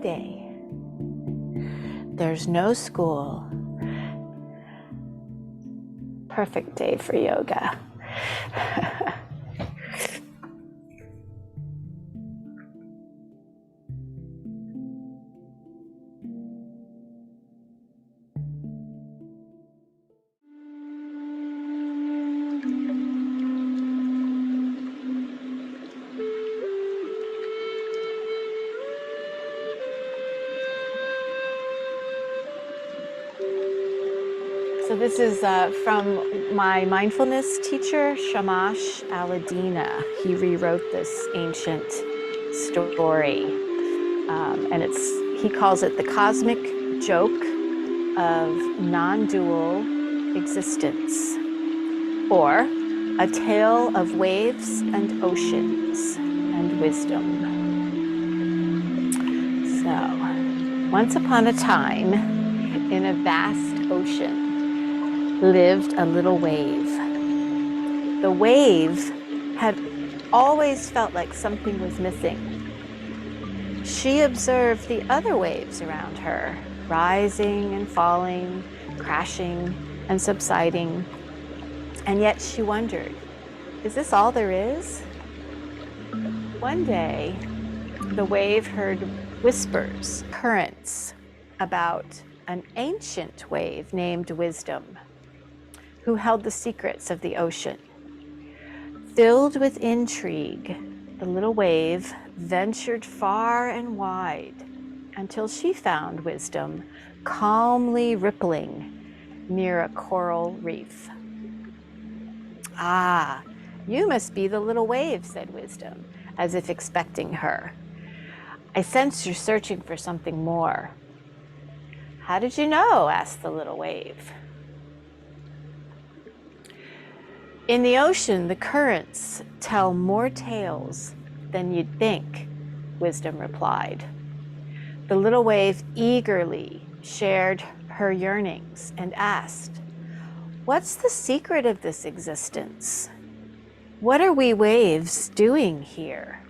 day. There's no school. Perfect day for yoga. So this is from my mindfulness teacher, Shamash Aladina. He rewrote this ancient story, and he calls it the cosmic joke of non-dual existence, or a tale of waves and oceans and wisdom. So, once upon a time, in a vast ocean, lived a little wave. The wave had always felt like something was missing. She observed the other waves around her, rising and falling, crashing and subsiding. And yet she wondered, is this all there is? One day, the wave heard whispers, currents, about an ancient wave named Wisdom, who held the secrets of the ocean. Filled with intrigue, the little wave ventured far and wide until she found Wisdom calmly rippling near a coral reef. "Ah, you must be the little wave," said Wisdom, as if expecting her. "I sense you're searching for something more." "How did you know?" asked the little wave. "In the ocean, the currents tell more tales than you'd think," Wisdom replied. The little wave eagerly shared her yearnings and asked, "What's the secret of this existence? What are we waves doing here?"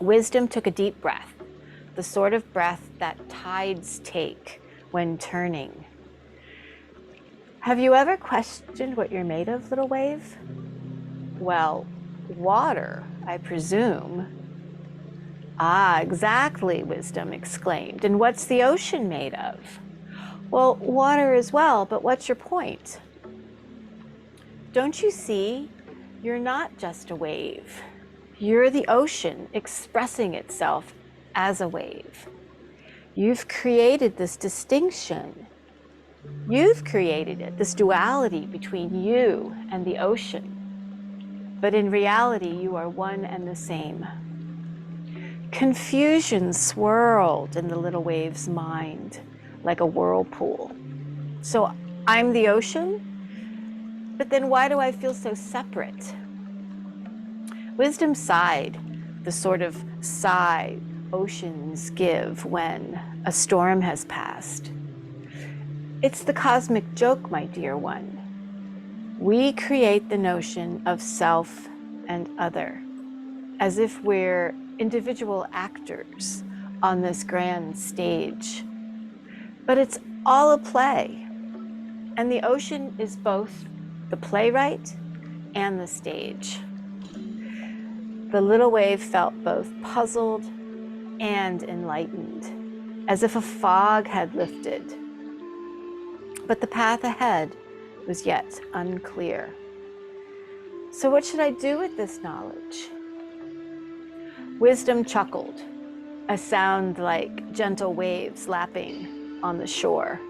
Wisdom took a deep breath, the sort of breath that tides take when turning. "Have you ever questioned what you're made of, little wave?" "Well, water, I presume." "Ah, exactly," Wisdom exclaimed. "And what's the ocean made of?" "Well, water as well, but what's your point?" "Don't you see? You're not just a wave. You're the ocean expressing itself as a wave. You've created this distinction. You've created it, this duality between you and the ocean. But in reality, you are one and the same." Confusion swirled in the little wave's mind like a whirlpool. "So I'm the ocean? But then why do I feel so separate?" Wisdom sighed, the sort of sigh oceans give when a storm has passed. "It's the cosmic joke, my dear one. We create the notion of self and other, as if we're individual actors on this grand stage. But it's all a play, and the ocean is both the playwright and the stage." The little wave felt both puzzled and enlightened, as if a fog had lifted. But the path ahead was yet unclear. "So what should I do with this knowledge?" Wisdom chuckled, a sound like gentle waves lapping on the shore.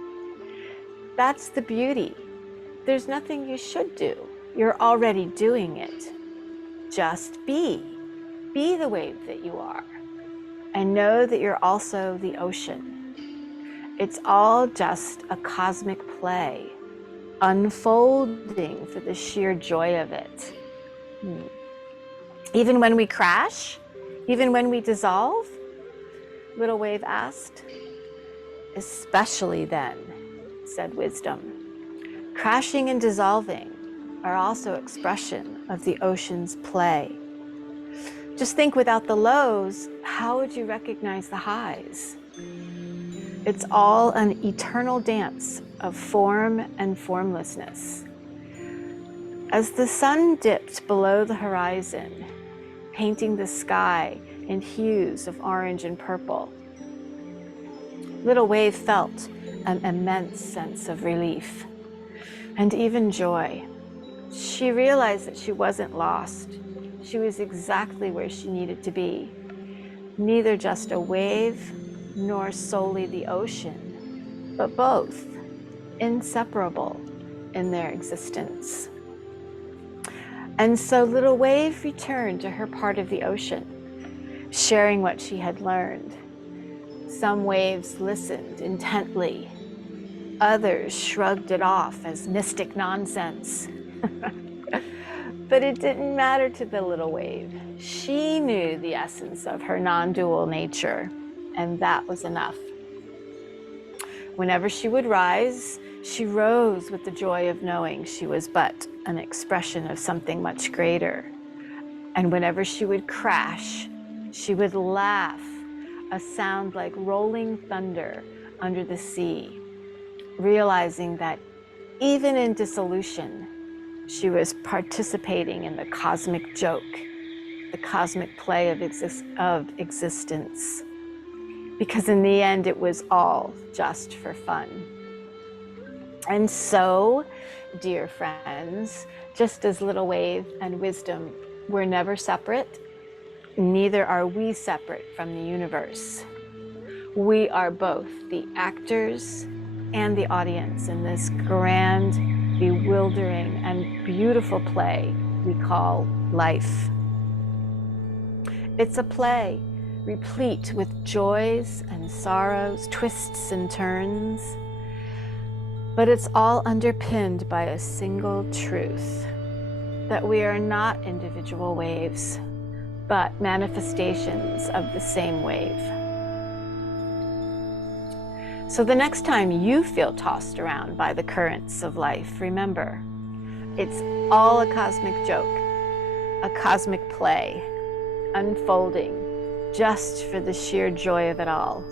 "That's the beauty. There's nothing you should do. You're already doing it. Just be. Be the wave that you are. And know that you're also the ocean. It's all just a cosmic play, unfolding for the sheer joy of it. Even when we crash? Even when we dissolve?" Little wave asked. "Especially then," said Wisdom. "Crashing and dissolving are also expression of the ocean's play. Just think, without the lows, how would you recognize the highs? It's all an eternal dance of form and formlessness. As the sun dipped below the horizon, painting the sky in hues of orange and purple, Little Wave felt an immense sense of relief and even joy. She realized that she wasn't lost. She was exactly where she needed to be. Neither just a wave nor solely the ocean, but both, inseparable in their existence. And so Little Wave returned to her part of the ocean, sharing what she had learned. Some waves listened intently. Others shrugged it off as mystic nonsense. But it didn't matter to the Little Wave. She knew the essence of her non-dual nature, and that was enough. Whenever she would rise, she rose with the joy of knowing she was but an expression of something much greater. And whenever she would crash, she would laugh, a sound like rolling thunder under the sea, realizing that even in dissolution, she was participating in the cosmic joke, the cosmic play of existence. Because in the end, it was all just for fun. And so, dear friends, just as Little Wave and wisdom were never separate, neither are we separate from the universe. We are both the actors and the audience in this grand, bewildering, and beautiful play we call life. It's a play replete with joys and sorrows, twists and turns, but it's all underpinned by a single truth, that we are not individual waves, but manifestations of the same wave. So the next time you feel tossed around by the currents of life, remember, it's all a cosmic joke, a cosmic play, unfolding just for the sheer joy of it all.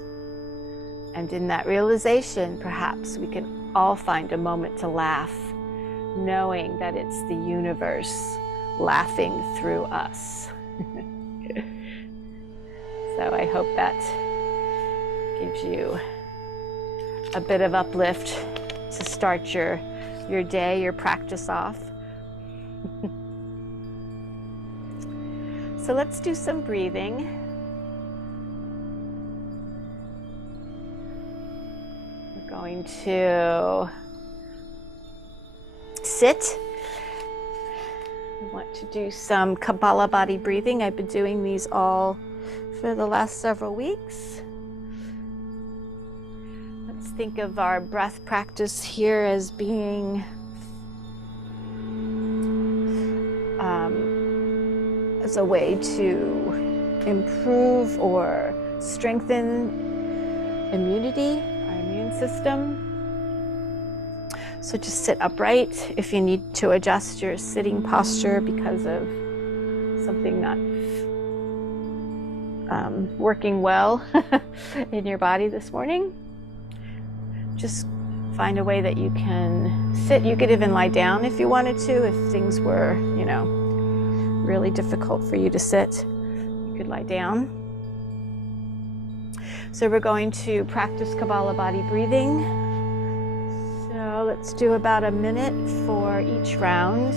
And in that realization, perhaps we can all find a moment to laugh, knowing that it's the universe laughing through us. So I hope that gives you a bit of uplift to start your day, your practice off. So let's do some breathing. We're going to sit. We want to do some Kabbalah body breathing. I've been doing these all for the last several weeks. Let's think of our breath practice here as being as a way to improve or strengthen immunity, our immune system. So just sit upright. If you need to adjust your sitting posture because of something not working well in your body this morning, just find a way that you can sit. You could even lie down if you wanted to. If things were, really difficult for you to sit, you could lie down. So we're going to practice Kabbalah body breathing. So let's do about a minute for each round.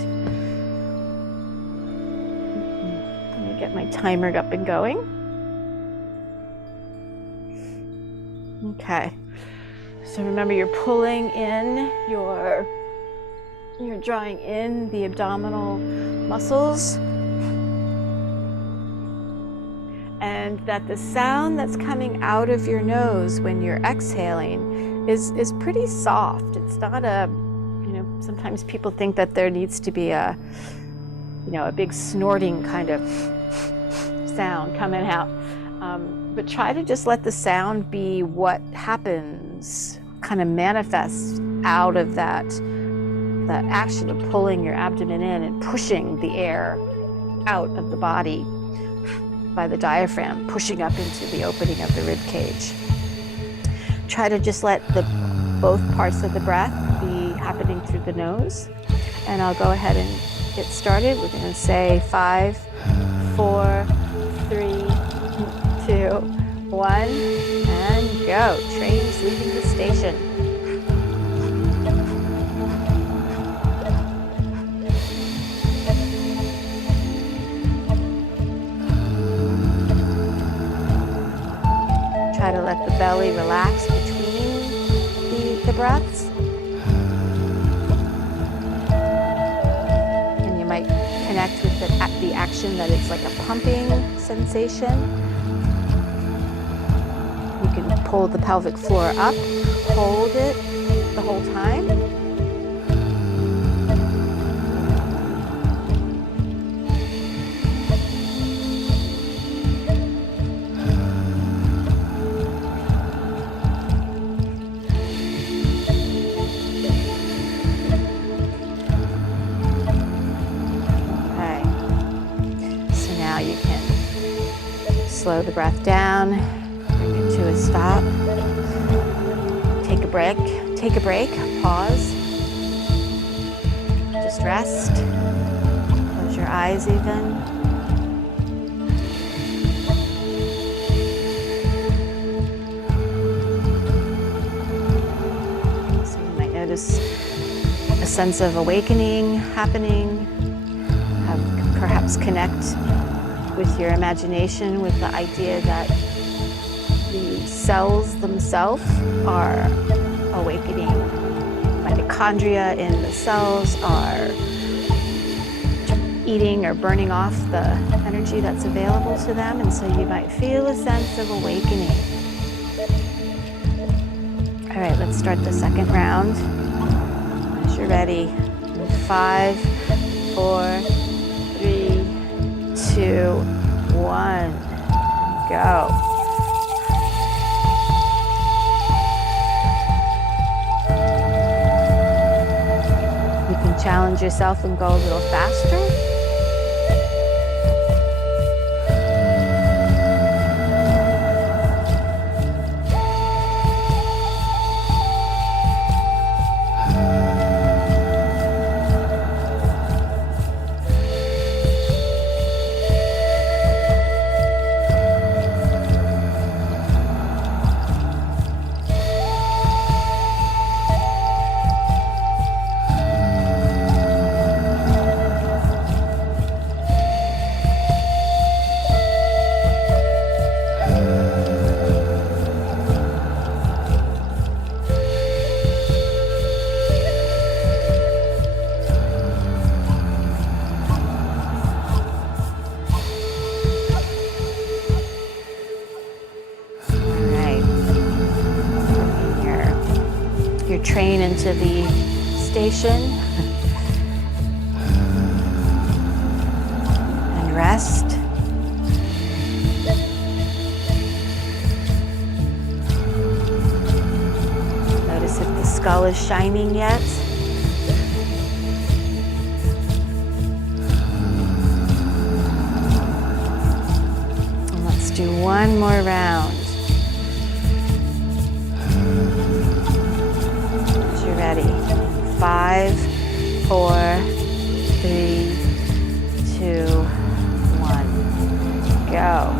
Let me get my timer up and going. Okay. So remember, you're pulling in you're drawing in the abdominal muscles, and that the sound that's coming out of your nose when you're exhaling is pretty soft. It's not sometimes people think that there needs to be a big snorting kind of sound coming out. But try to just let the sound be what happens, kind of manifests out of that action of pulling your abdomen in and pushing the air out of the body. by the diaphragm, pushing up into the opening of the rib cage. Try to just let both parts of the breath be happening through the nose. And I'll go ahead and get started. We're going to say 5, 4, 3, 2, 1, and go. Train's leaving the station. Try to let the belly relax between the breaths. And you might connect with the action that it's like a pumping sensation. You can pull the pelvic floor up, hold it the whole time. You can slow the breath down, bring it to a stop. Take a break, pause. Just rest. Close your eyes even. So you might notice a sense of awakening happening. Perhaps connect with your imagination with the idea that the cells themselves are awakening. Mitochondria in the cells are eating or burning off the energy that's available to them, and so you might feel a sense of awakening. All right, let's start the second round. As you're ready, 5, 4, 3, 2, 1, go. You can challenge yourself and go a little faster. Train into the station and rest. Notice if the skull is shining yet. And let's do one more round. Ready. 5, 4, 3, 2, 1, go.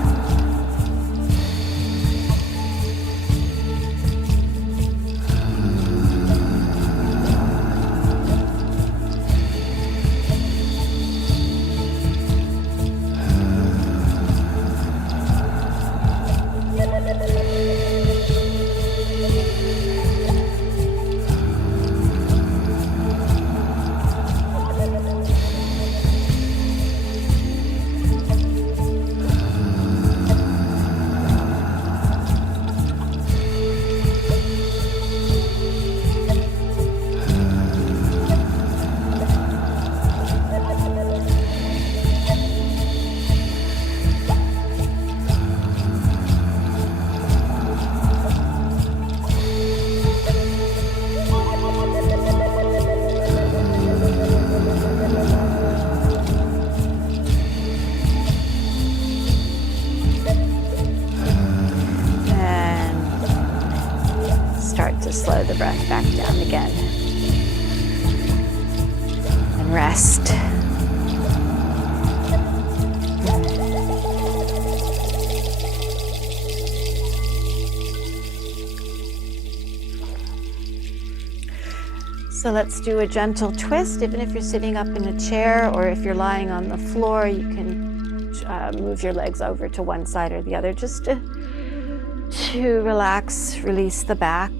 the breath back down again. And rest. So let's do a gentle twist. Even if you're sitting up in a chair or if you're lying on the floor, you can move your legs over to one side or the other just to relax, release the back.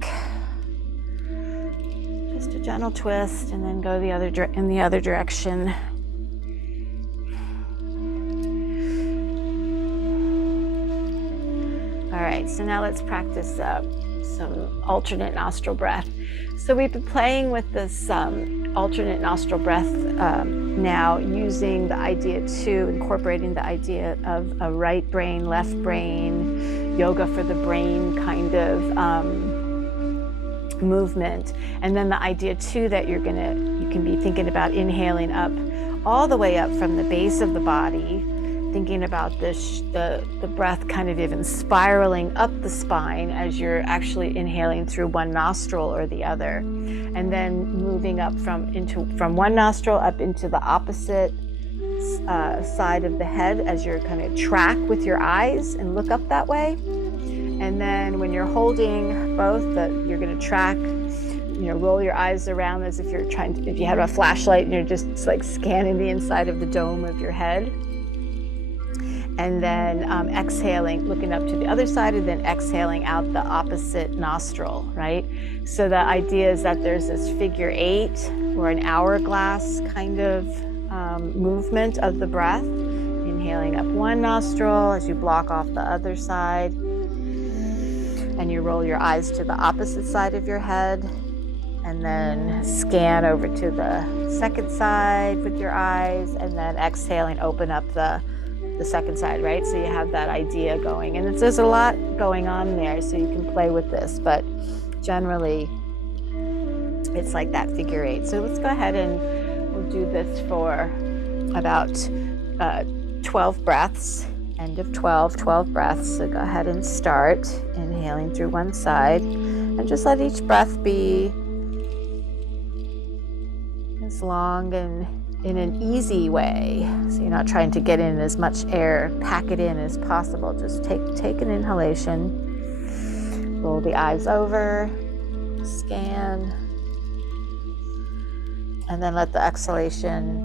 Just a gentle twist and then go in the other direction. All right, so now let's practice some alternate nostril breath. So we've been playing with this alternate nostril breath now, using the idea incorporating the idea of a right brain, left brain, yoga for the brain kind of movement. And then the idea too that you can be thinking about inhaling up all the way up from the base of the body, thinking about the breath kind of even spiraling up the spine as you're actually inhaling through one nostril or the other, and then moving up from one nostril up into the opposite side of the head as you're kind of track with your eyes and look up that way. And then when you're holding both, you're going to track, roll your eyes around as if if you had a flashlight and you're just like scanning the inside of the dome of your head. And then exhaling, looking up to the other side, and then exhaling out the opposite nostril, right? So the idea is that there's this figure 8 or an hourglass kind of movement of the breath. Inhaling up one nostril as you block off the other side. And you roll your eyes to the opposite side of your head. And then scan over to the second side with your eyes. And then exhaling, open up the second side, right? So you have that idea going, and there's a lot going on there, so you can play with this, but generally it's like that figure 8. So let's go ahead and we'll do this for about 12 breaths, end of 12 breaths. So go ahead and start inhaling through one side, and just let each breath be as long and in an easy way. So you're not trying to get in as much air, pack it in as possible. Just take an inhalation, roll the eyes over, scan, and then let the exhalation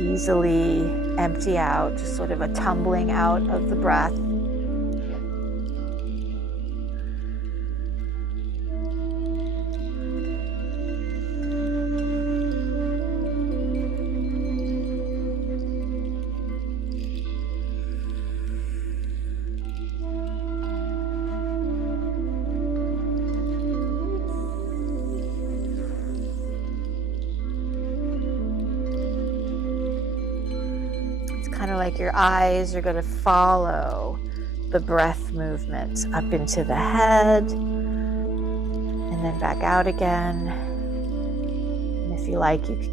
easily empty out, just sort of a tumbling out of the breath. Kind of like your eyes are going to follow the breath movement up into the head and then back out again. And if you like, you can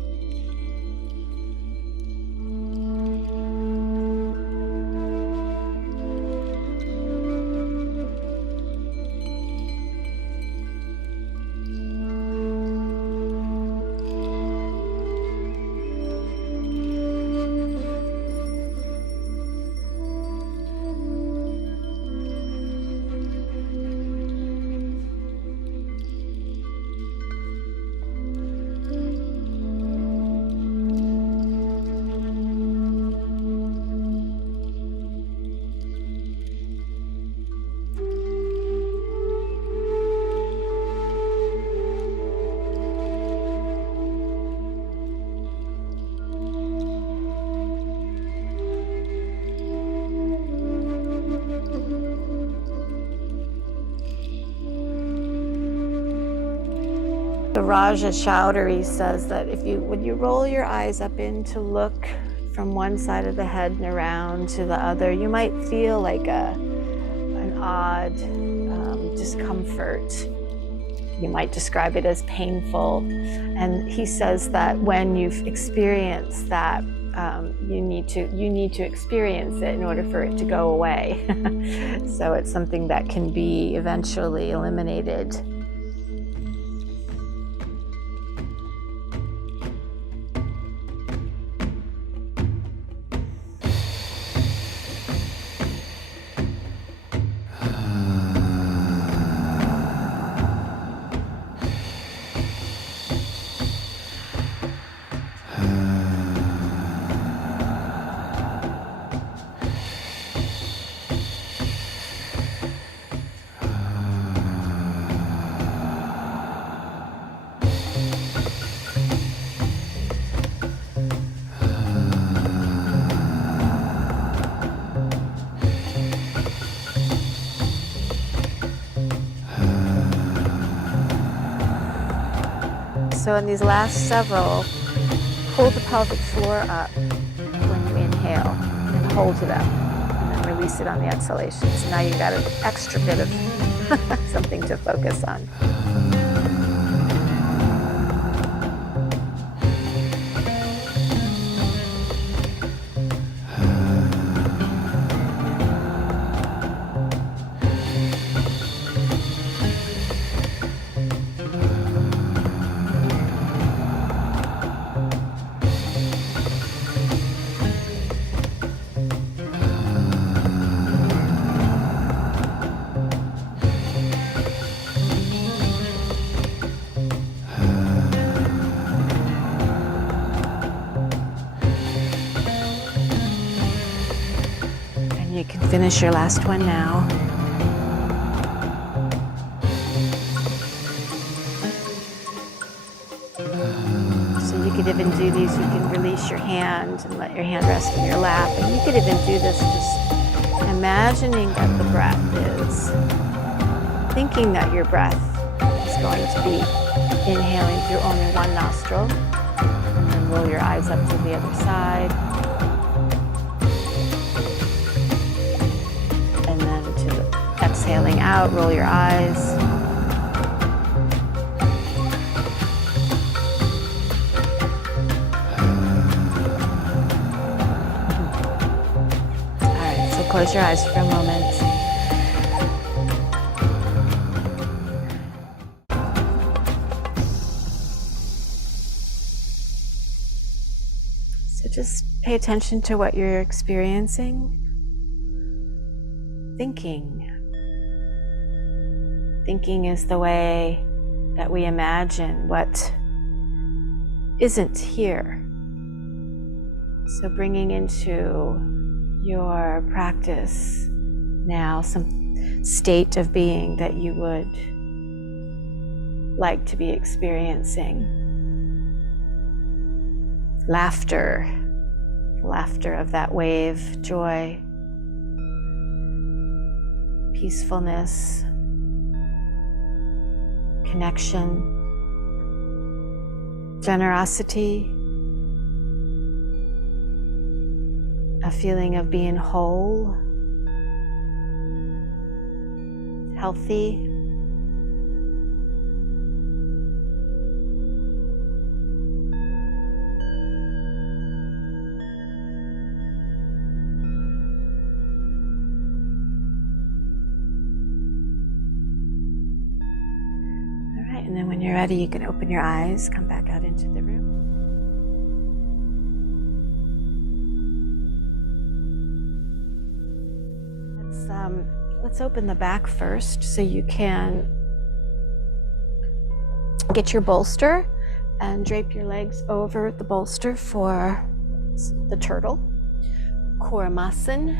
Raja Chowdhury says that when you roll your eyes up in to look from one side of the head and around to the other, you might feel like an odd discomfort. You might describe it as painful. And he says that when you've experienced that, you need to experience it in order for it to go away. So it's something that can be eventually eliminated. So in these last several, pull the pelvic floor up when you inhale and hold it up, and then release it on the exhalation. So now you've got an extra bit of something to focus on. You can finish your last one now. So you could even do these, you can release your hand and let your hand rest in your lap. And you could even do this just imagining that the breath is, thinking that your breath is going to be inhaling through only one nostril. And then roll your eyes up to the other side. Exhaling out, roll your eyes. All right, so close your eyes for a moment. So just pay attention to what you're experiencing. Thinking. Thinking is the way that we imagine what isn't here. So bringing into your practice now some state of being that you would like to be experiencing. Laughter, laughter of that wave, joy, peacefulness, connection, generosity, a feeling of being whole, healthy. And then when you're ready, you can open your eyes, come back out into the room. Let's open the back first so you can get your bolster and drape your legs over the bolster for the turtle. Kuramasan.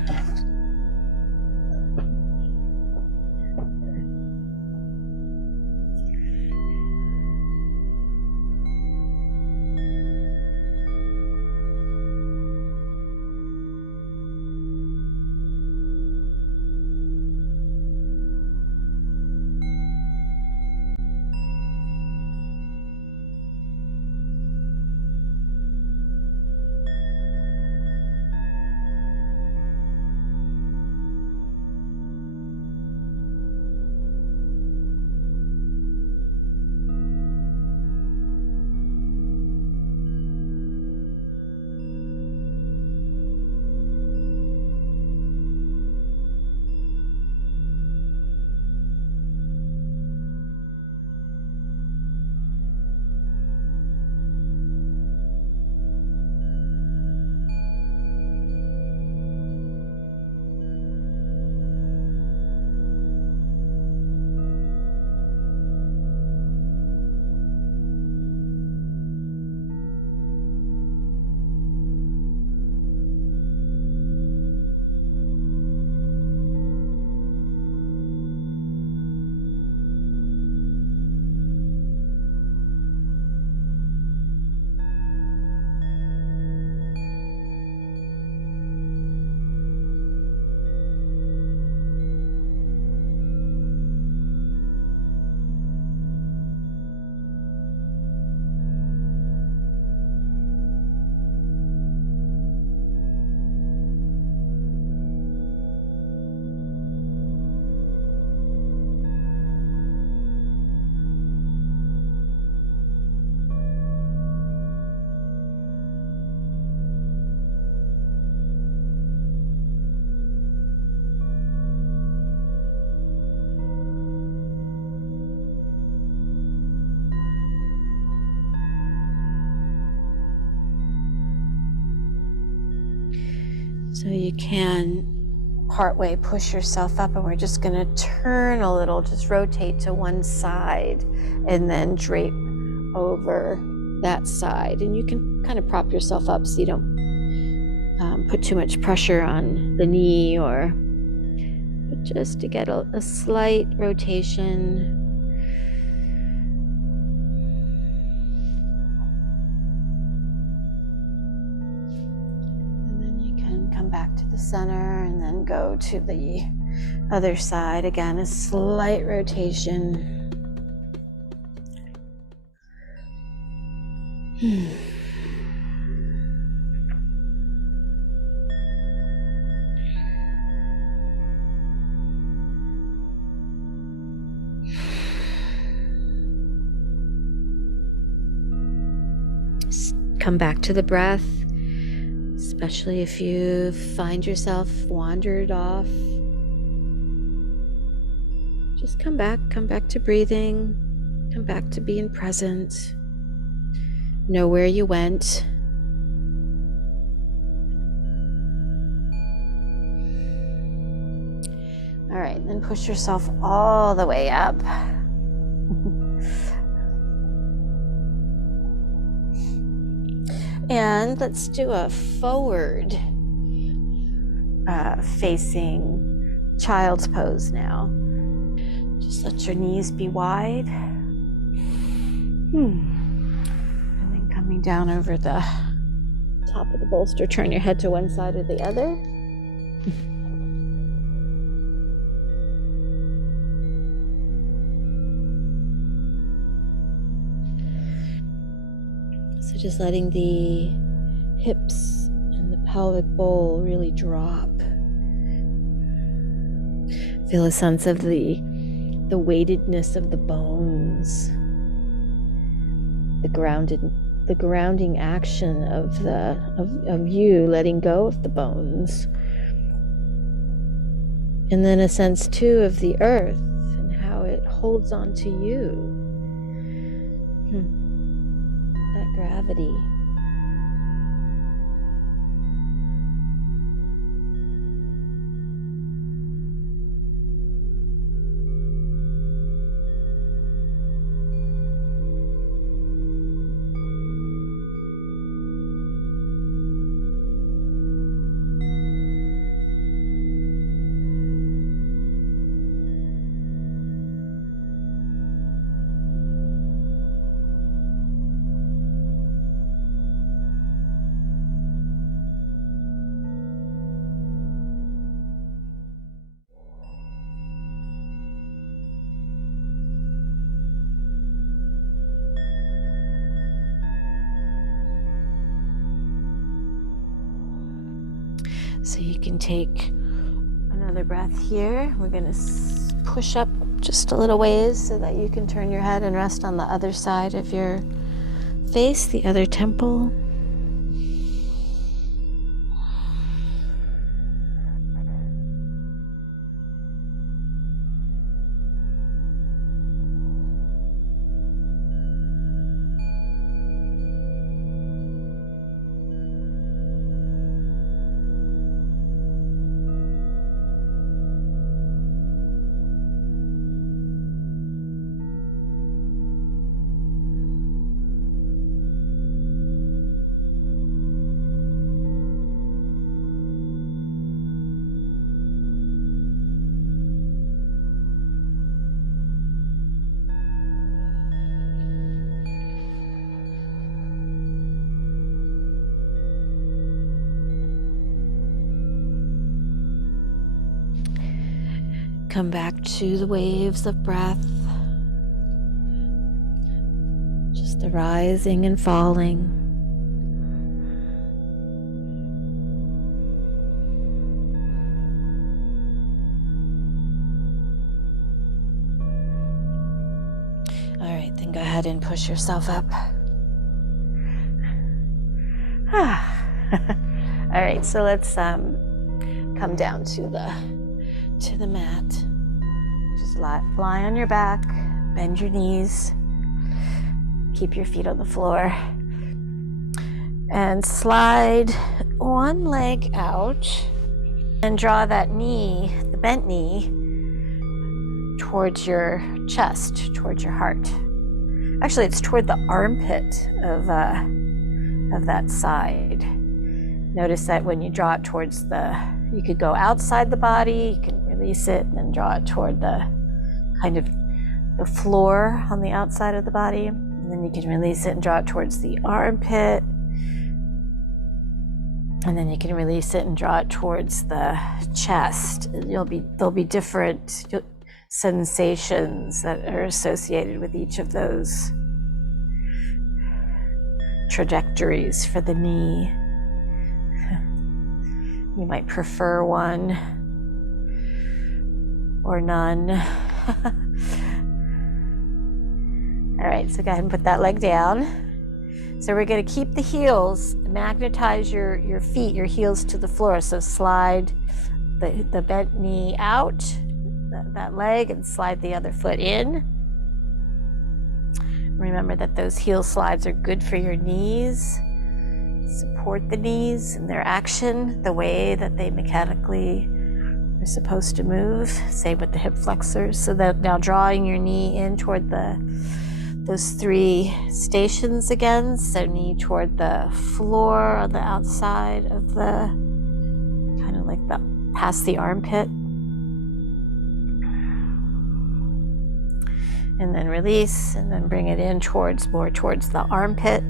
So you can partway push yourself up, and we're just going to turn a little, just rotate to one side and then drape over that side. And you can kind of prop yourself up so you don't put too much pressure on the knee, but just to get a slight rotation. Back to the center and then go to the other side. Again, a slight rotation. Come back to the breath. Especially if you find yourself wandered off. Just come back to breathing, come back to being present. Know where you went. All right, then push yourself all the way up. And let's do a forward facing child's pose now. Just let your knees be wide. And then coming down over the top of the bolster, turn your head to one side or the other. So just letting the hips and the pelvic bowl really drop. Feel a sense of the weightedness of the bones, the grounding action of you letting go of the bones, and then a sense too of the earth and how it holds on to you. That gravity. So you can take another breath here. We're going to push up just a little ways so that you can turn your head and rest on the other side of your face, the other temple. Come back to the waves of breath. Just the rising and falling. All right, then go ahead and push yourself up. All right, so let's come down to the mat. Just lie on your back, bend your knees, keep your feet on the floor, and slide one leg out and draw that knee, the bent knee, towards your chest, towards your heart. Actually, it's toward the armpit of that side. Notice that when you draw it towards you could go outside the body, you can release it and then draw it toward the kind of the floor on the outside of the body. And then you can release it and draw it towards the armpit. And then you can release it and draw it towards the chest. There'll be different sensations that are associated with each of those trajectories for the knee. You might prefer one or none. All right, so go ahead and put that leg down. So we're going to keep the heels, magnetize your feet, your heels to the floor. So slide the bent knee out, that leg, and slide the other foot in. Remember that those heel slides are good for your knees. Support the knees in their action, the way that they mechanically are supposed to move. Same with the hip flexors. So that now drawing your knee in toward those three stations again. So knee toward the floor on the outside of the, kind of like past the armpit. And then release, and then bring it in more towards the armpit.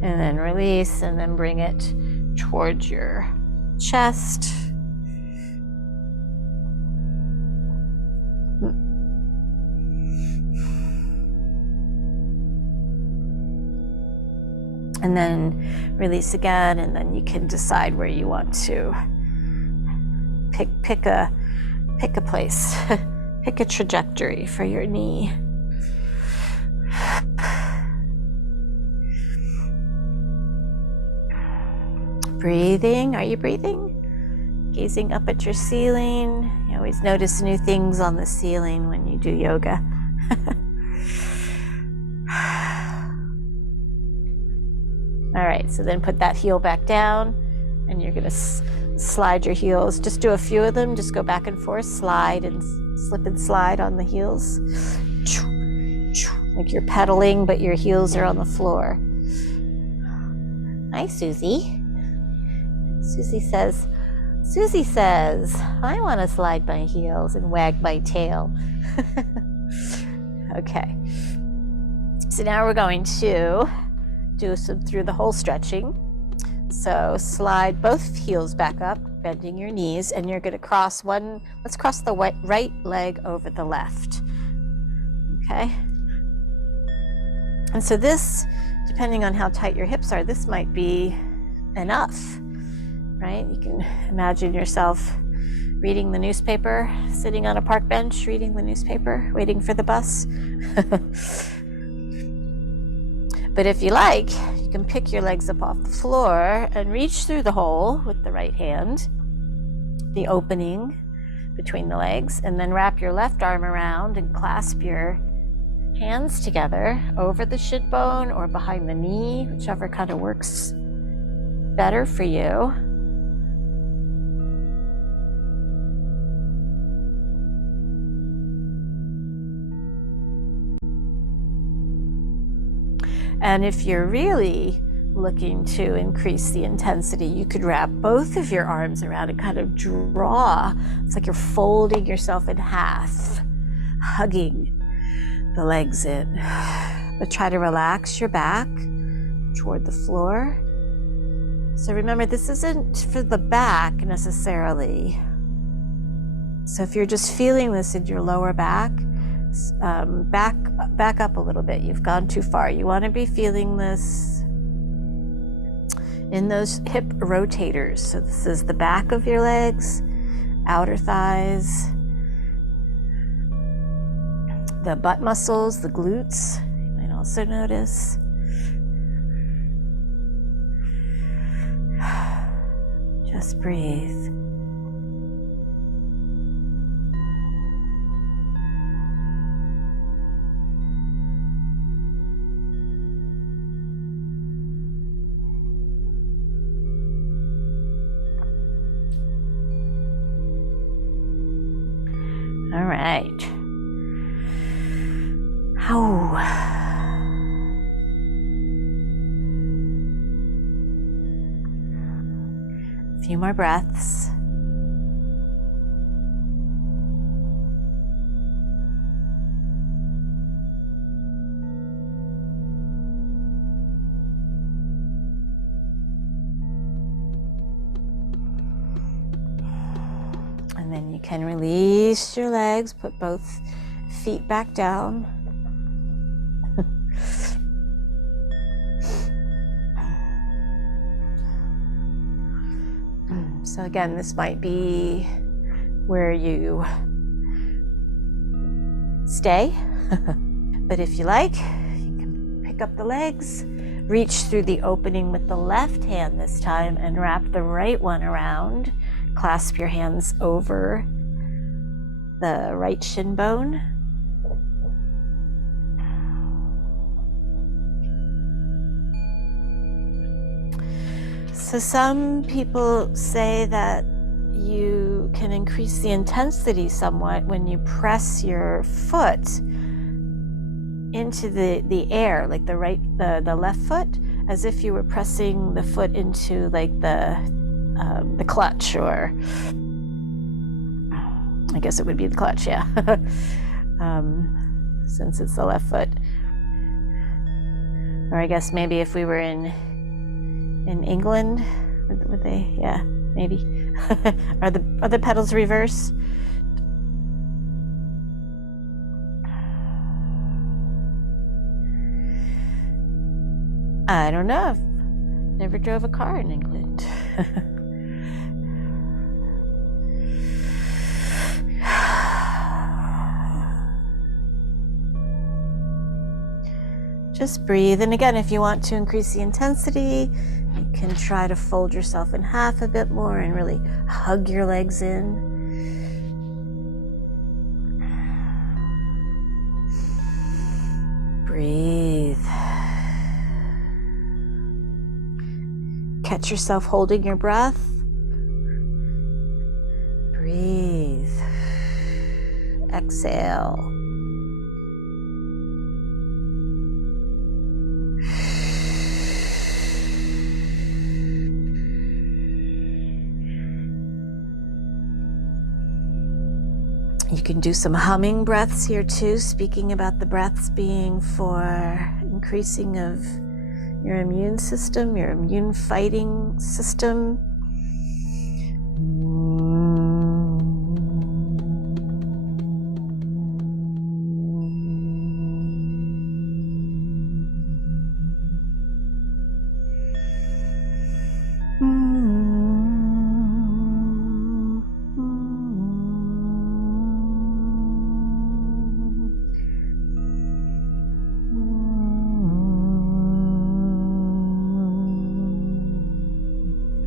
And then release, and then bring it towards your chest. And then release again, and then you can decide where you want to pick a place, pick a trajectory for your knee. Breathing, are you breathing? Gazing up at your ceiling. You always notice new things on the ceiling when you do yoga. All right, so then put that heel back down, and you're gonna slide your heels. Just do a few of them, just go back and forth, slide and slip and slide on the heels. Like you're pedaling, but your heels are on the floor. Hi, Susie. Susie says, I want to slide my heels and wag my tail. Okay. So now we're going to do some through the hole stretching. So slide both heels back up, bending your knees, and you're going to cross let's cross the right leg over the left. Okay. And so this, depending on how tight your hips are, this might be enough, right? You can imagine yourself reading the newspaper, sitting on a park bench, reading the newspaper, waiting for the bus. But if you like, you can pick your legs up off the floor and reach through the hole with the right hand, the opening between the legs, and then wrap your left arm around and clasp your hands together over the shin bone or behind the knee, whichever kind of works better for you. And if you're really looking to increase the intensity, you could wrap both of your arms around and kind of draw. It's like you're folding yourself in half, hugging the legs in. But try to relax your back toward the floor. So remember, this isn't for the back necessarily. So if you're just feeling this in your lower back, back up a little bit. You've gone too far. You want to be feeling this in those hip rotators. So this is the back of your legs, outer thighs, the butt muscles, the glutes. You might also notice. Just breathe. right. Oh. A few more breaths. And then you can release your legs, put both feet back down. So again, this might be where you stay, but if you like, you can pick up the legs, reach through the opening with the left hand this time and wrap the right one around. Clasp your hands over the right shin bone. So some people say that you can increase the intensity somewhat when you press your foot into the air, like the left foot, as if you were pressing the foot into like the clutch, or I guess it would be the clutch, yeah. Since it's the left foot. Or I guess maybe if we were in England, would they? Yeah, maybe. Are the pedals reverse? I don't know. I've never drove a car in England. Just breathe. And again, if you want to increase the intensity, you can try to fold yourself in half a bit more and really hug your legs in. Breathe. Catch yourself holding your breath. Breathe. Exhale. You can do some humming breaths here too, speaking about the breaths being for increasing of your immune system, your immune fighting system.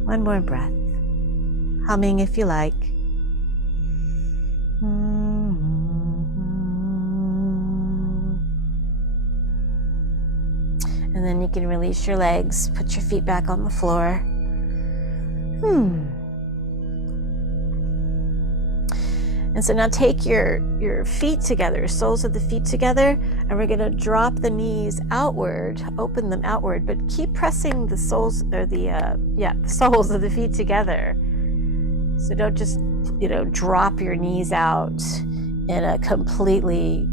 One more breath, humming if you like. And then you can release your legs, put your feet back on the floor. And so now take your feet together, soles of the feet together, and we're going to drop the knees outward, open them outward, but keep pressing the soles, or the soles of the feet together. So don't just, drop your knees out in a completely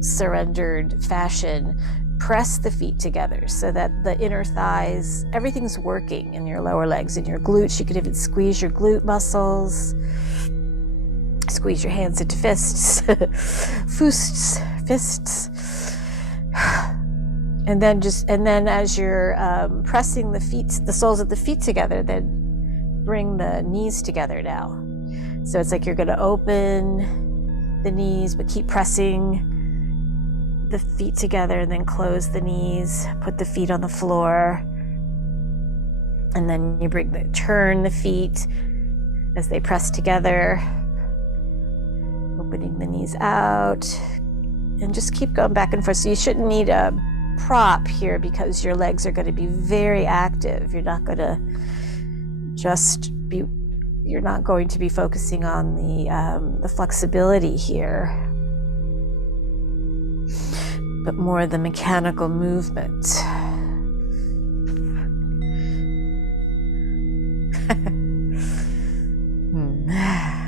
surrendered fashion. Press the feet together so that the inner thighs, everything's working in your lower legs and your glutes. You could even squeeze your glute muscles. Squeeze your hands into fists, fists. And then as you're pressing the soles of the feet together, then bring the knees together now. So it's like you're going to open the knees, but keep pressing the feet together, and then close the knees, put the feet on the floor, and then you turn the feet as they press together. Opening the knees out, and just keep going back and forth. So you shouldn't need a prop here because your legs are going to be very active. You're not going to just be you're not going to be focusing on the flexibility here, but more the mechanical movement.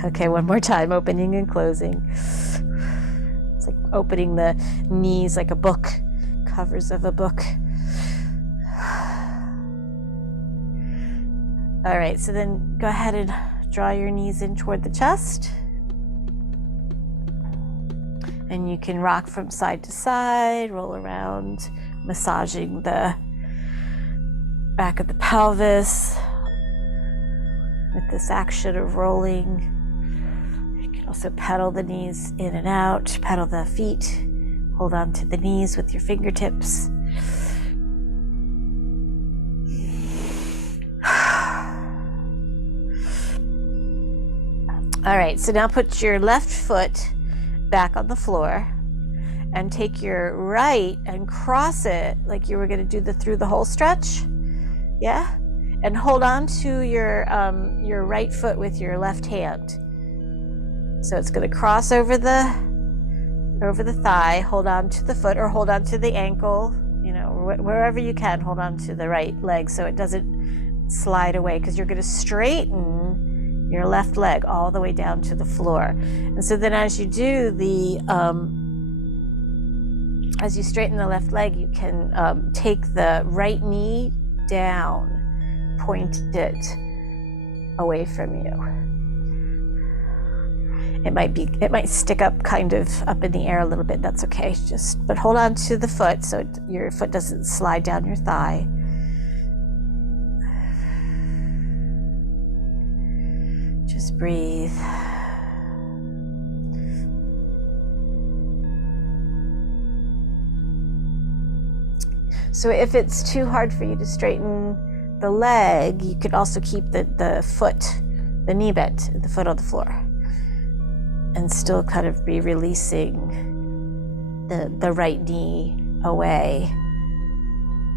Okay, one more time, opening and closing. It's like opening the knees like a book, covers of a book. All right, so then go ahead and draw your knees in toward the chest. And you can rock from side to side, roll around, massaging the back of the pelvis with this action of rolling. You can also pedal the knees in and out, pedal the feet, hold on to the knees with your fingertips. All right, so now put your left foot back on the floor and take your right and cross it like you were going to do the through the hole stretch. Yeah? And hold on to your right foot with your left hand. So it's going to cross over the thigh, hold on to the foot or hold on to the ankle, you know, wherever you can, hold on to the right leg so it doesn't slide away, because you're going to straighten your left leg all the way down to the floor. And so then as you do as you straighten the left leg, you can take the right knee down, point it away from you. It might stick up kind of up in the air a little bit. That's okay. But hold on to the foot so your foot doesn't slide down your thigh. Just breathe. So if it's too hard for you to straighten the leg, you could also keep the foot, the knee bent, the foot on the floor, and still kind of be releasing the right knee away,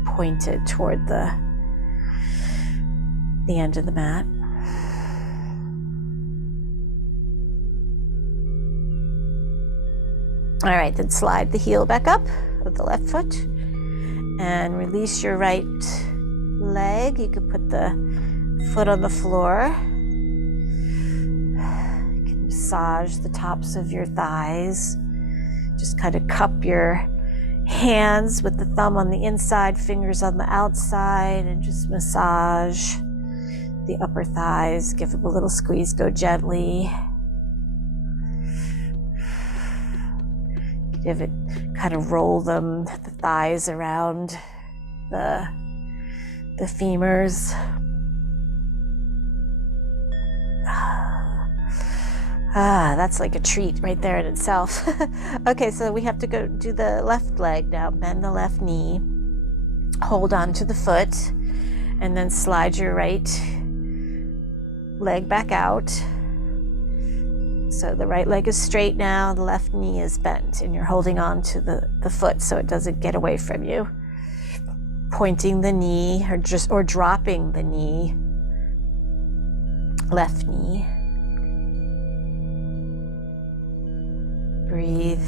pointed toward the end of the mat. All right, then slide the heel back up with the left foot and release your right leg. You can put the foot on the floor. You can massage the tops of your thighs. Just kind of cup your hands with the thumb on the inside, fingers on the outside, and just massage the upper thighs. Give them a little squeeze, go gently. Give it, kind of roll the thighs around the femurs. That's like a treat right there in itself. Okay, so we have to go do the left leg now. Bend the left knee, hold on to the foot, and then slide your right leg back out. So the right leg is straight now, the left knee is bent, and you're holding on to the foot so it doesn't get away from you. Pointing the knee or dropping the knee, left knee. Breathe.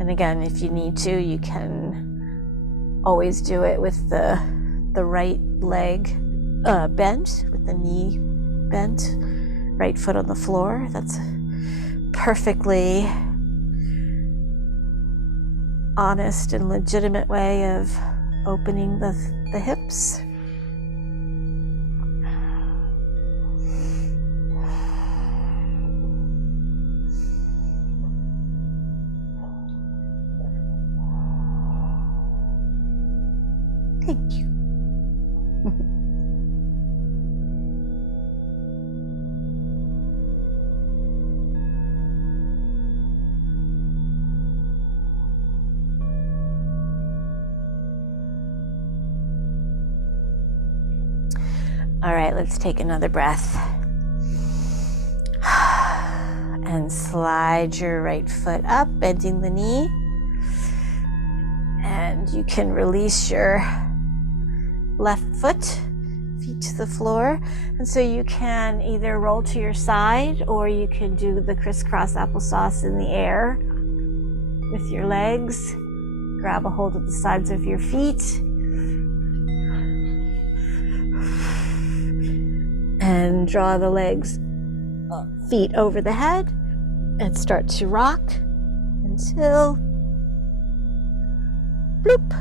And again, if you need to, you can always do it with the right leg bent, with the knee bent, right foot on the floor. That's a perfectly honest and legitimate way of opening the hips. Thank you. All right, let's take another breath. And slide your right foot up, bending the knee. And you can release your left foot, feet to the floor. And so you can either roll to your side or you can do the crisscross applesauce in the air with your legs. Grab a hold of the sides of your feet. And draw the legs, feet over the head and start to rock until bloop,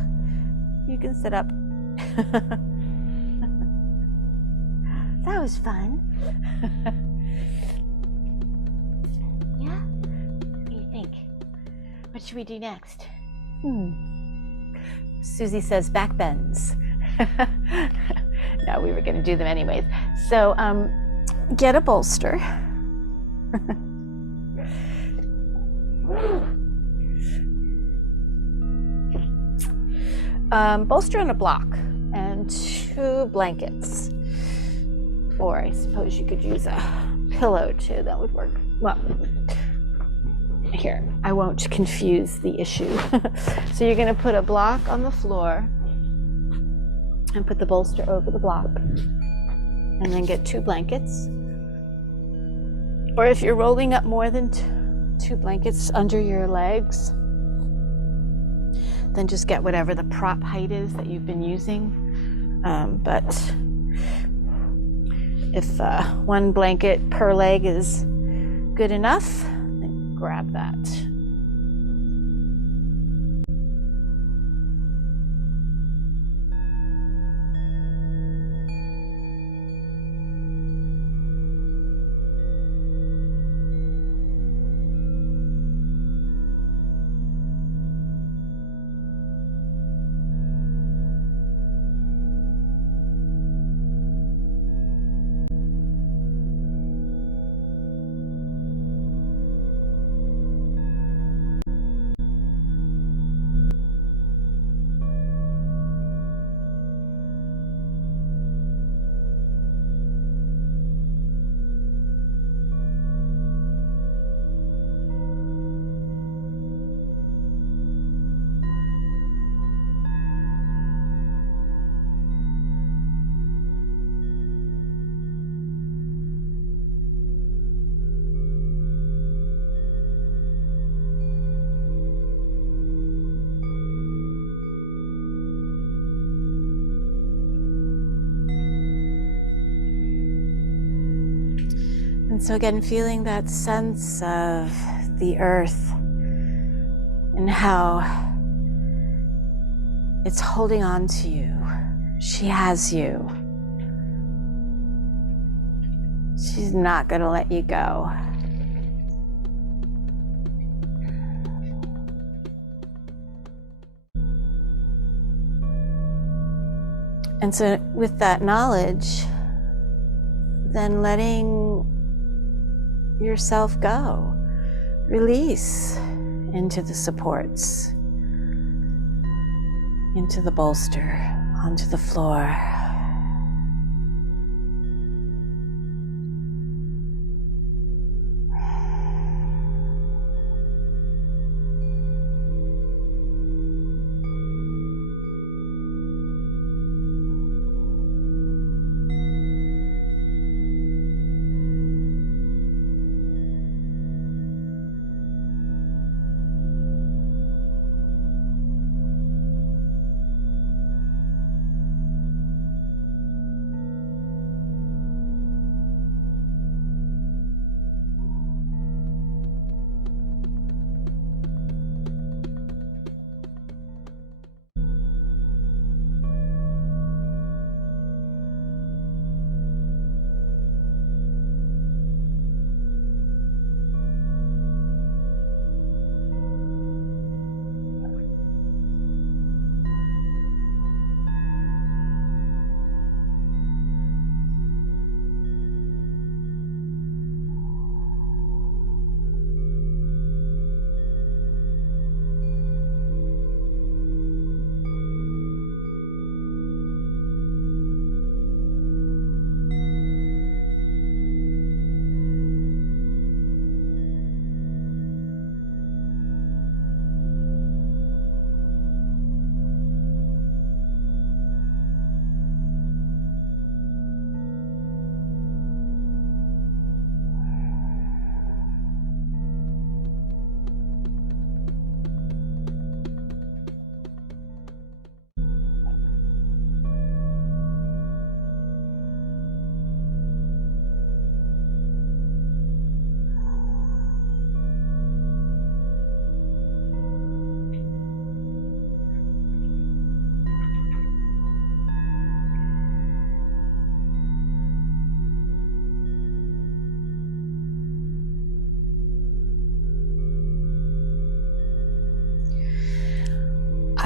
you can sit up. That was fun. Yeah? What do you think? What should we do next? Susie says back bends. No, we were going to do them anyways. So get a bolster. Bolster and a block and 2 blankets. Or I suppose you could use a pillow too, that would work. Well, here, I won't confuse the issue. So you're gonna put a block on the floor and put the bolster over the block. And then get 2 blankets. Or if you're rolling up more than 2 blankets under your legs, then just get whatever the prop height is that you've been using. But if 1 blanket per leg is good enough, then grab that. And so again, feeling that sense of the earth and how it's holding on to you. She has you. She's not going to let you go. And so with that knowledge, then letting yourself go, release into the supports, into the bolster, onto the floor.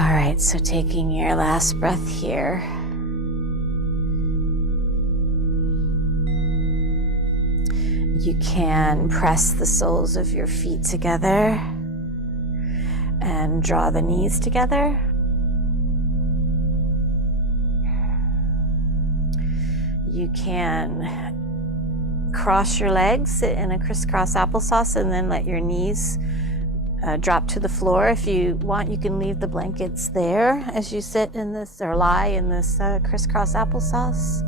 All right, so taking your last breath here. You can press the soles of your feet together and draw the knees together. You can cross your legs, sit in a crisscross applesauce, and then let your knees drop to the floor. If you want, you can leave the blankets there as you sit in this or lie in this crisscross applesauce,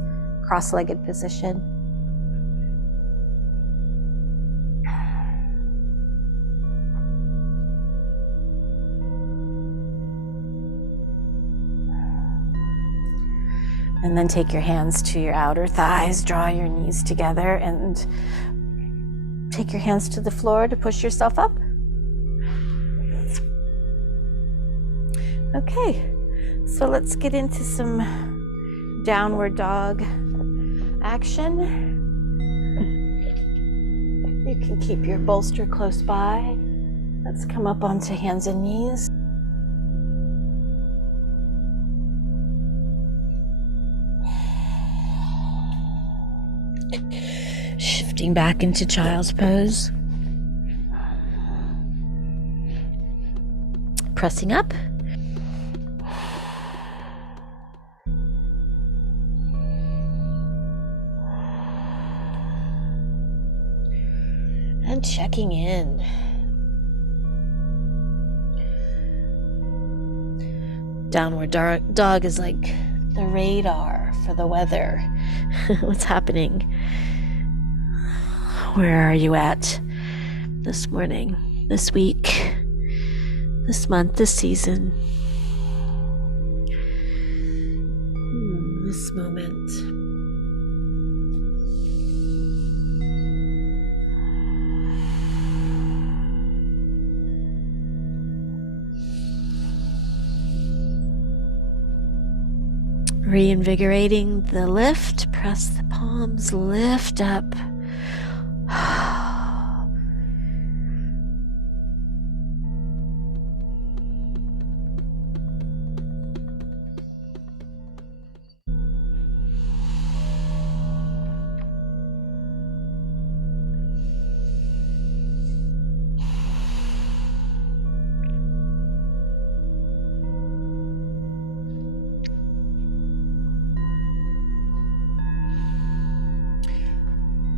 cross-legged position. And then take your hands to your outer thighs, draw your knees together, and take your hands to the floor to push yourself up. Okay, so let's get into some downward dog action. You can keep your bolster close by. Let's come up onto hands and knees. Shifting back into child's pose. Pressing up. And checking in. Downward dog is like the radar for the weather. What's happening? Where are you at this morning, this week, this month, this season, this moment? Reinvigorating the lift, press the palms, lift up.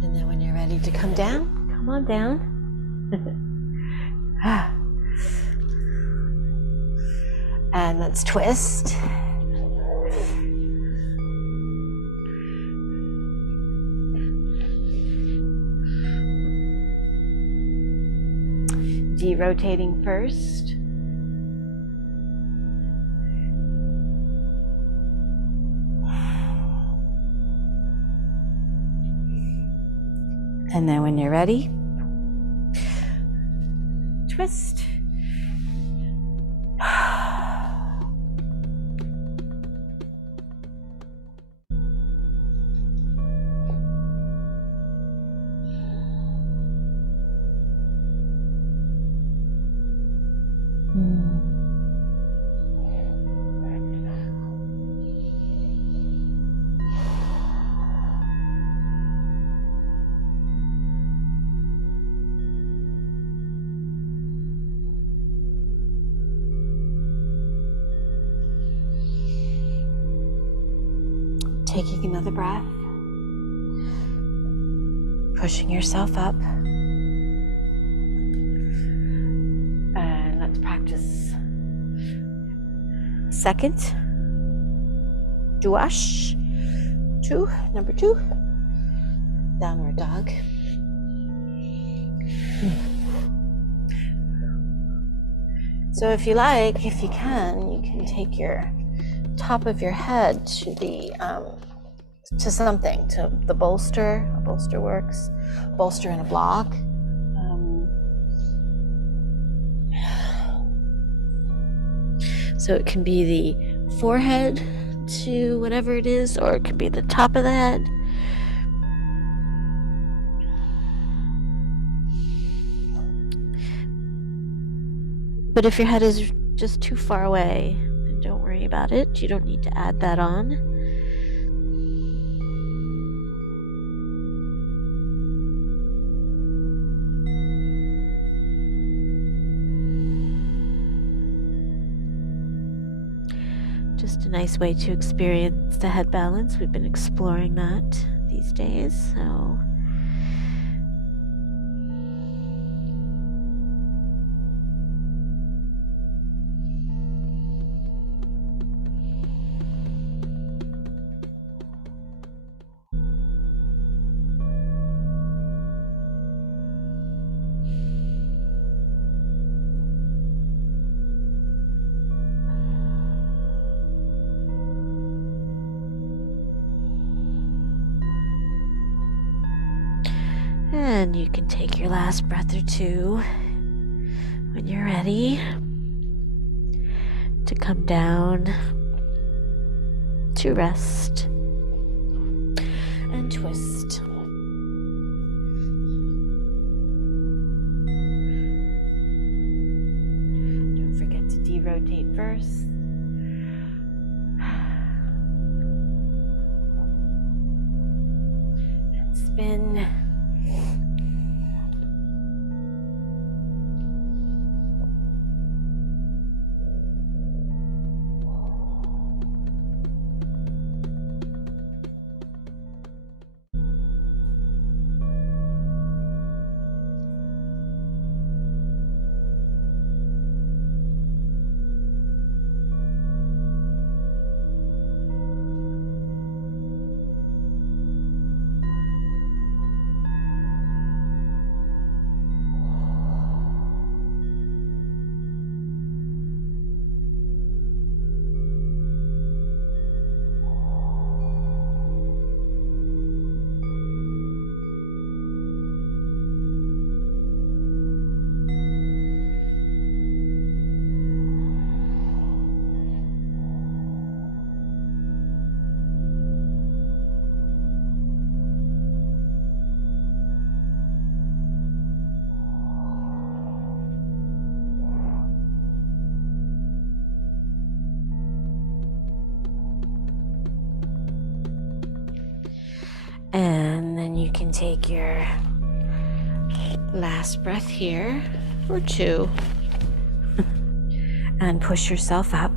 And then when you're ready to come down, come on down. And let's twist. De-rotating first. And then when you're ready, twist. Taking another breath, pushing yourself up, and let's practice second duash, number 2, downward dog. So if you like, if you can take your top of your head to the to something, to the bolster. A bolster works. Bolster in a block. So it can be the forehead to whatever it is, or it could be the top of the head. But if your head is just too far away, worry about it. You don't need to add that on. Just a nice way to experience the head balance. We've been exploring that these days, so and you can take your last breath or two when you're ready to come down to rest and twist. Don't forget to de-rotate first. And spin. And then you can take your last breath here, or two, and push yourself up.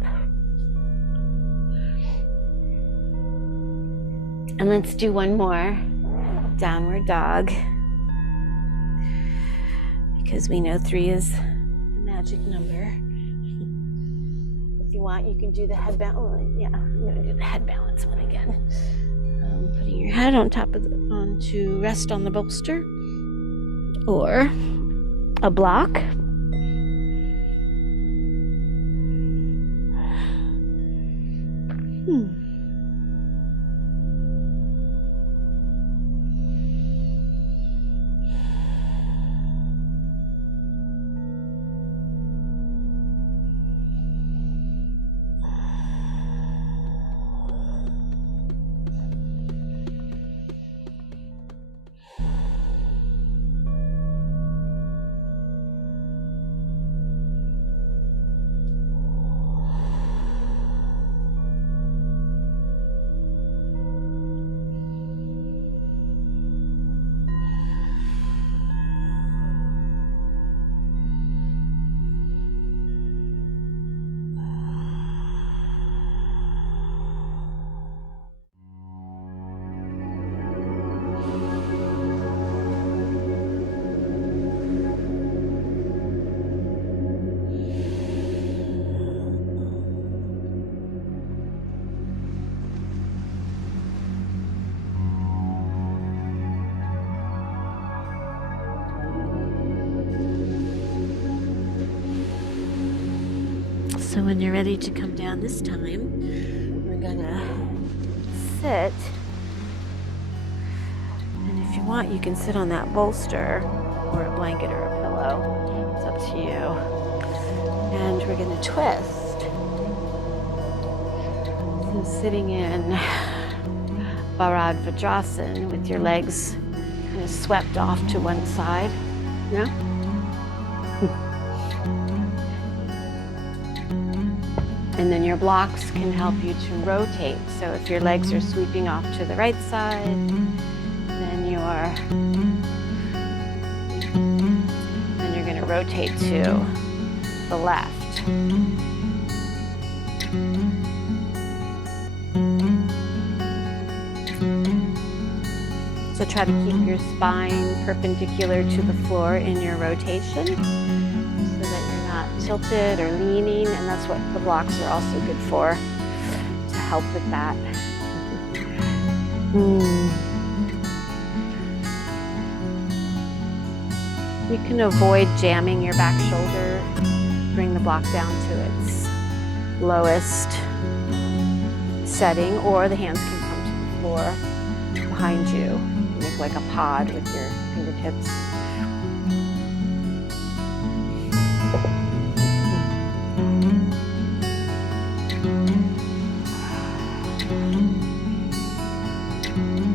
And let's do one more downward dog, because we know 3 is the magic number. If you want, you can do the head balance. Oh, yeah, I'm going to do the head balance one again. Putting your head on top of to rest on the bolster or a block. So when you're ready to come down this time, we're gonna sit. And if you want, you can sit on that bolster or a blanket or a pillow. It's up to you. And we're gonna twist. So sitting in Vajrasaana with your legs kind of swept off to one side. Yeah? And then your blocks can help you to rotate. So if your legs are sweeping off to the right side, then you're going to rotate to the left. So try to keep your spine perpendicular to the floor in your rotation so that you're not tilted or leaning, and that's what the blocks are also good for, to help with that. You can avoid jamming your back shoulder. Bring the block down to its lowest setting, or the hands can come to the floor behind you. Make like a pod with your fingertips.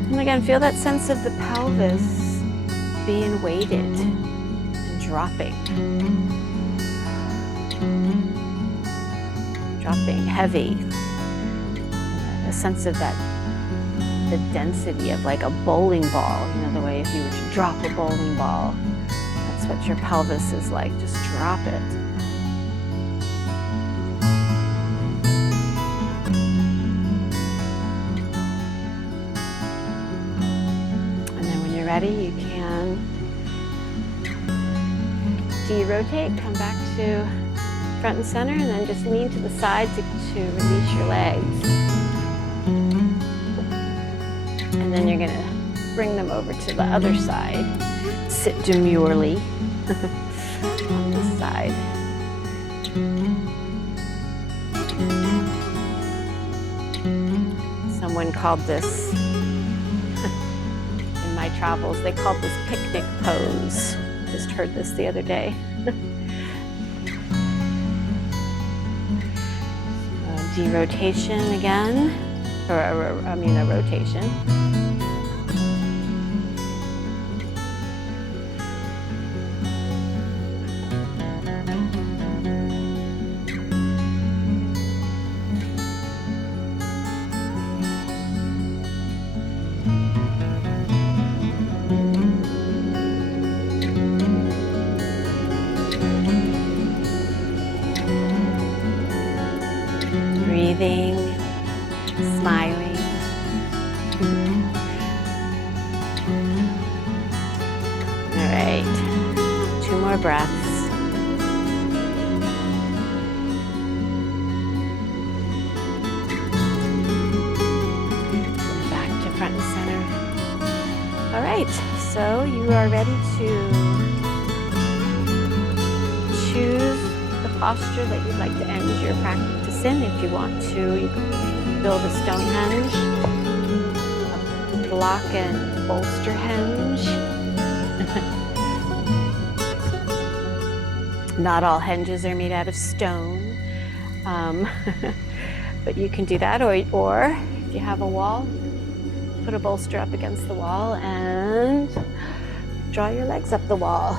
And again, feel that sense of the pelvis being weighted and dropping. Dropping heavy. A sense of that, the density of like a bowling ball. You know, the way if you were to drop a bowling ball, that's what your pelvis is like. Just drop it. And then when you're ready, you can de-rotate, come back to front and center, and then just lean to the side to release your legs. And then you're going to bring them over to the other side. Sit demurely on this side. Someone called this, in my travels, they called this picnic pose. Just heard this the other day. De-rotation again, or a rotation. Breathing, smiling. All right, 2 more breaths. Back to front and center. All right, so you are ready to choose the posture that you'd like to end your practice in. If you want to, you can build a Stonehenge, a block and bolster henge. Not all henges are made out of stone, but you can do that, or if you have a wall, put a bolster up against the wall and draw your legs up the wall.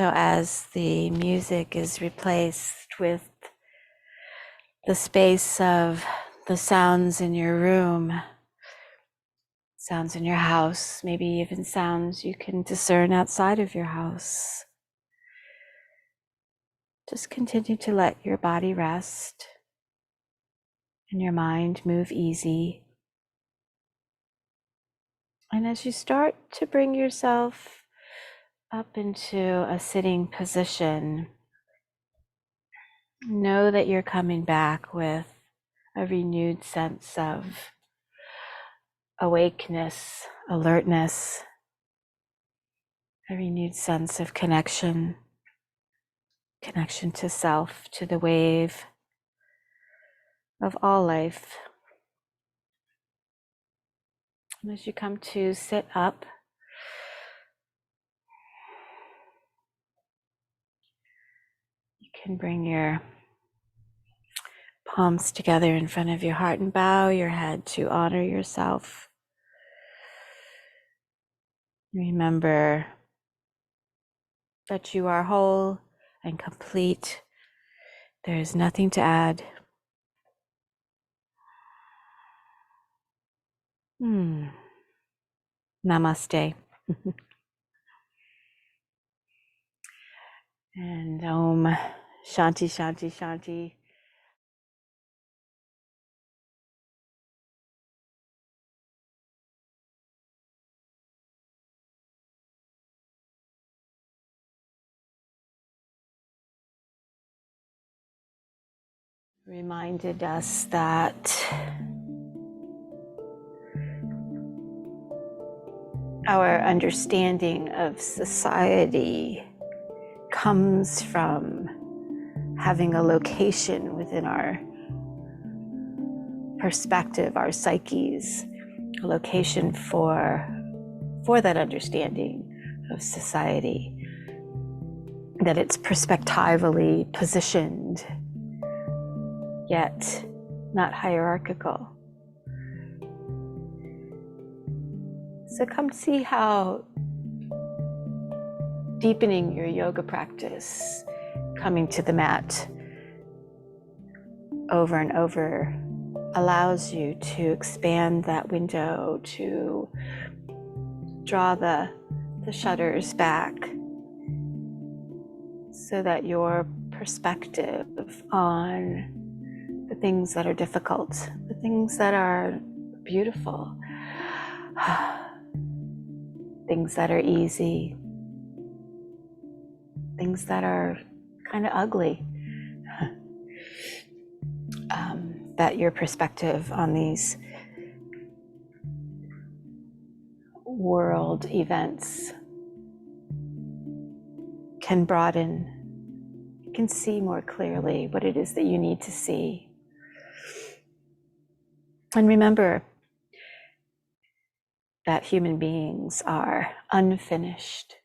So as the music is replaced with the space of the sounds in your room, sounds in your house, maybe even sounds you can discern outside of your house, just continue to let your body rest and your mind move easy. And as you start to bring yourself up into a sitting position, know that you're coming back with a renewed sense of awakeness, alertness, a renewed sense of connection to self, to the wave of all life. And as you come to sit up, you can bring your palms together in front of your heart and bow your head to honor yourself. Remember that you are whole and complete. There is nothing to add. Namaste. And Om Shanti, Shanti, Shanti. Reminded us that our understanding of society comes from having a location within our perspective, our psyches, a location for that understanding of society, that it's perspectively positioned, yet not hierarchical. So come see how deepening your yoga practice, coming to the mat over and over, allows you to expand that window, to draw the shutters back so that your perspective on the things that are difficult, the things that are beautiful, things that are easy, things that are kind of ugly, that your perspective on these world events can broaden. You can see more clearly what it is that you need to see. And remember that human beings are unfinished.